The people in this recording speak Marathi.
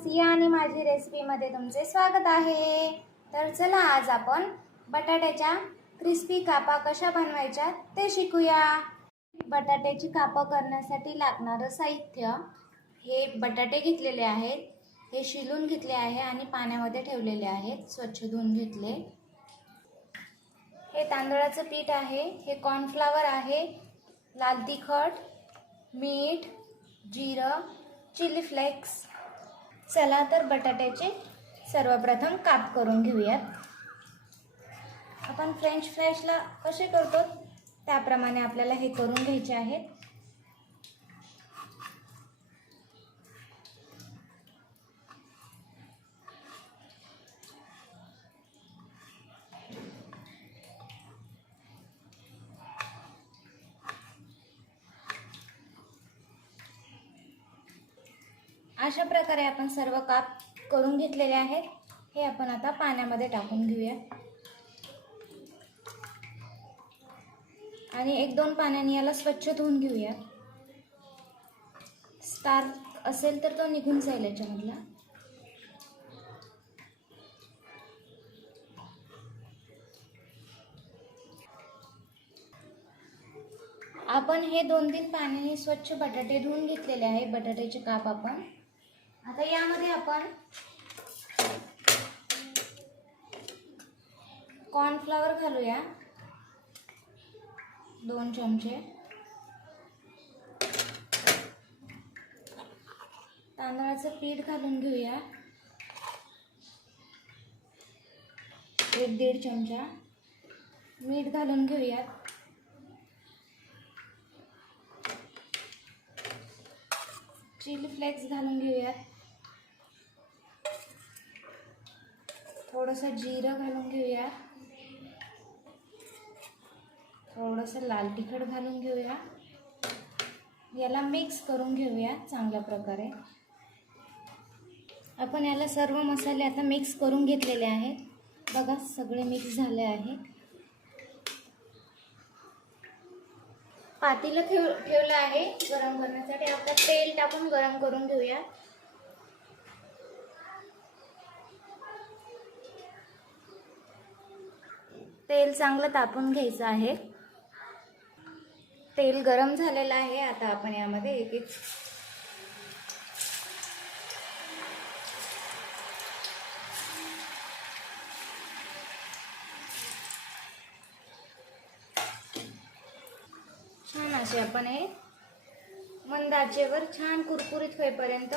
सिया आणि माझी रेसिपीमध्ये तुमचे स्वागत आहे। तर चला आज आपण बटाट्याच्या क्रिस्पी कापा कशा बनवायच्या ते शिकूया। बटाट्याची कापा करण्यासाठी लागणारं साहित्य हे बटाटे घेतलेले आहेत, हे शिलून घेतले आहे आणि पाण्यामध्ये ठेवलेले आहेत, स्वच्छ धुवून घेतले। हे तांदळाचं पीठ आहे, हे कॉर्नफ्लॉवर आहे, लाल तिखट, मीठ, जिरं, चिली फ्लेक्स। चला तर बटाट्याचे सर्वप्रथम काप करून घेऊयात। आपण फ्रेंच फ्राईजला कसे करतो त्याप्रमाणे आपल्याला हे करून घ्यायचे आहेत। अशा प्रकारे आपण सर्व काप करून घेतलेले आहेत। हे आपण आता पाण्यामध्ये टाकून घेऊया आणि 1-2 पाण्याने याला स्वच्छ धुवून घेऊया। स्टार्च असेल तर तो निघून जाईल याच्यामधला। आपण हे 2-3 पाण्याने स्वच्छ बटाटे धुवून घेतलेले आहे, बटाट्याचे काप आपण। आता यामध्ये आपण कॉर्नफ्लॉवर घालूया 2 चमचे, तांदळाचं पीठ घालून घेऊया 1-1.5 चमचा, मीठ घालून घेऊया, चिली फ्लेक्स घालून घेऊया, थोडंसं जिरं घालून घेऊया, थोडंसं लाल तिखट घालून घेऊया। याला मिक्स करून घेऊया चांगल्या प्रकारे। आपण याला सर्व मसाले आता मिक्स करून घेतलेले आहेत, बघा सगळे मिक्स झाले आहे। पातेलं ठेवलं आहे गरम करण्यासाठी। आता तेल टाकून गरम करून घेऊया। तेल चांगलं तापून घ्यायचं आहे। तेल गरम झालेलं आहे। आता आपण यामध्ये एक छान असे आपण हे मंद आचेवर छान कुरकुरीत होईपर्यंत